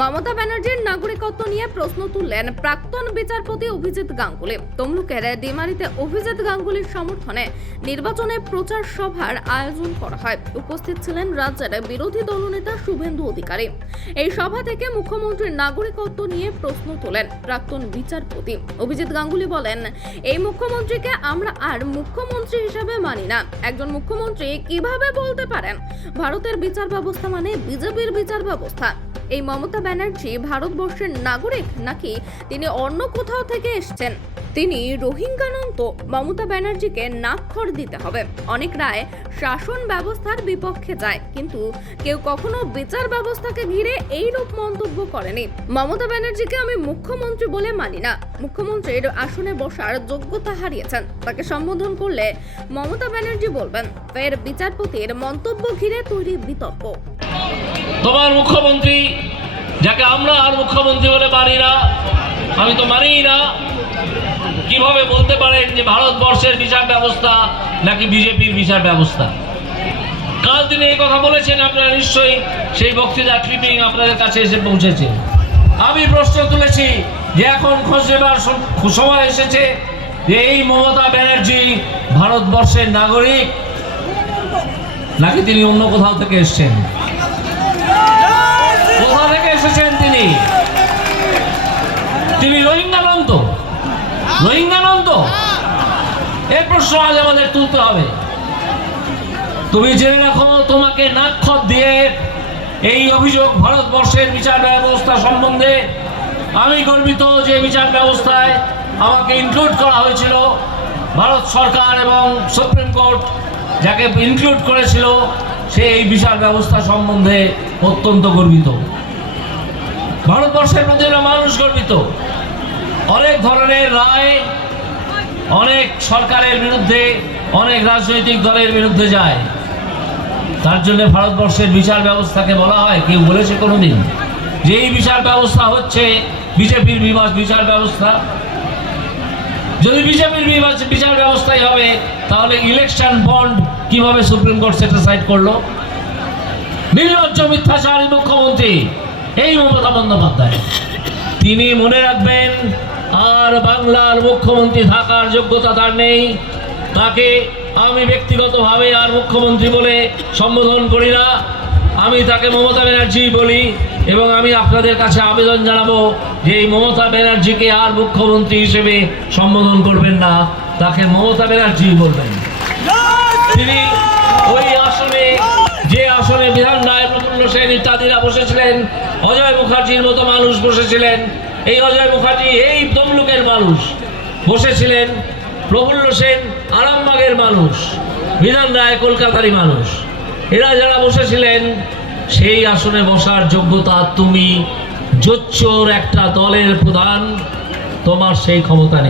মমতা ব্যানার্জির নাগরিকত্ব নিয়ে প্রশ্ন তুললেন প্রাক্তন বিচারপতি অভিজিৎ গাঙ্গুলি। তমলুকের ডিমারিতে অভিজিৎ গাঙ্গুলির সমর্থনে নির্বাচনে প্রচার সভার আয়োজন করা হয়। উপস্থিত ছিলেন রাজ্যের বিরোধী দলনেতা শুভেন্দু অধিকারী। এই সভা থেকে মুখ্যমন্ত্রীর নাগরিকত্ব নিয়ে প্রশ্ন তোলেন প্রাক্তন বিচারপতি। অভিজিৎ গাঙ্গুলি বলেন, এই মুখ্যমন্ত্রীকে আমরা আর মুখ্যমন্ত্রী হিসাবে মানি না। একজন মুখ্যমন্ত্রী কীভাবে বলতে পারেন? ভারতের বিচার ব্যবস্থা মানে বিজেপির বিচার ব্যবস্থা। এই মমতা ব্যানার্জি ভারতবর্ষের নাগরিক নাকি তিনি অন্য কোথাও থেকে এসেছেন? তিনি রোহিঙ্গানন্ত মমতা ব্যানার্জিকে নাক্ষর দিতে হবে। অনেক রায় শাসন ব্যবস্থার বিপক্ষে যায়, কিন্তু কেউ কখনো বিচার ব্যবস্থাকে ঘিরে এই রূপ মন্তব্য করেনি। মমতা ব্যানার্জিকে আমি মুখ্যমন্ত্রী বলে মানি না। মুখ্যমন্ত্রীর আসনে বসার যোগ্যতা হারিয়েছেন। তাকে সম্বোধন করলে মমতা ব্যানার্জি বলবেন, ফের বিচারপতির মন্তব্য ঘিরে তৈরি বিতর্ক। তোমার মুখ্যমন্ত্রী, যাকে আমরা আর মুখ্যমন্ত্রী বলে মানি না, আমি তো মানিই না। কীভাবে বলতে পারেন যে ভারতবর্ষের বিচার ব্যবস্থা নাকি বিজেপির বিচার ব্যবস্থা? কাল তিনি এই কথা বলেছেন, আপনারা নিশ্চয়ই সেই বক্তৃতা ট্রিপিং আপনাদের কাছে এসে পৌঁছেছে। আমি প্রশ্ন তুলেছি যে এখন খোঁজ নেবার সম- সময় এসেছে যে এই মমতা ব্যানার্জি ভারতবর্ষের নাগরিক নাকি তিনি অন্য কোথাও থেকে এসছেন কোথা থেকে এসেছেন তিনি তিনি রোহিঙ্গা নন তো রোহিঙ্গা নন তো প্রশ্ন আজ আমাদের তুলতে হবে। তুমি জেনে রাখো, তোমাকে নাক্ষর দিয়ে এই অভিযোগ ভারতবর্ষের বিচার ব্যবস্থা সম্বন্ধে আমি গর্বিত যে বিচার ব্যবস্থায় আমাকে ইনক্লুড করা হয়েছিল ভারত সরকার এবং সুপ্রিম কোর্ট, যাকে ইনক্লুড করেছিল সে এই বিচার ব্যবস্থা সম্বন্ধে অত্যন্ত গর্বিত। ভারতবর্ষের প্রতিটা মানুষ গর্বিত। অনেক ধরনের রায়, অনেক সরকারের বিরুদ্ধে, অনেক রাজনৈতিক দলের বিরুদ্ধে যায়। তার জন্য ভারতবর্ষের বিচার ব্যবস্থাকে বলা হয়, কেউ বলেছে কোনোদিন যে এই বিচার ব্যবস্থা হচ্ছে বিজেপির বিচার ব্যবস্থা। যদি বিজেপির বিচার ব্যবস্থাই হবে, তাহলে ইলেকশন বন্ড কীভাবে সুপ্রিম কোর্ট সেটা সাইড করল? নির্লজ্জ মিথ্যাচারী মুখ্যমন্ত্রী এই মমতা বন্দ্যোপাধ্যায়। তিনি মনে রাখবেন, আর বাংলার মুখ্যমন্ত্রী থাকার যোগ্যতা তার নেই। তাকে আমি ব্যক্তিগতভাবে আর মুখ্যমন্ত্রী বলে সম্বোধন করি না। আমি তাকে মমতা ব্যানার্জি বলি এবং আমি আপনাদের কাছে আবেদন জানাব যে এই মমতা ব্যানার্জিকে আর মুখ্যমন্ত্রী হিসেবে সম্বোধন করবেন না। তাকে মমতা ব্যানার্জি বলবেন। তিনি ওই আসনে, যে আসনে বিধান রায় প্রফুল্ল সেন ইত্যাদিরা বসেছিলেন অজয় মুখার্জির মতো মানুষ বসেছিলেন। এই অজয় মুখার্জি এই তমলুকের মানুষ। বসেছিলেন প্রফুল্ল সেন, আরামবাগের মানুষ, বিধান রায় কলকাতারই মানুষ। এরা যারা বসেছিলেন, সেই আসনে বসার যোগ্যতা তুমি। জোচ্চোর একটা দলের প্রধান, তোমার সেই ক্ষমতা নেই।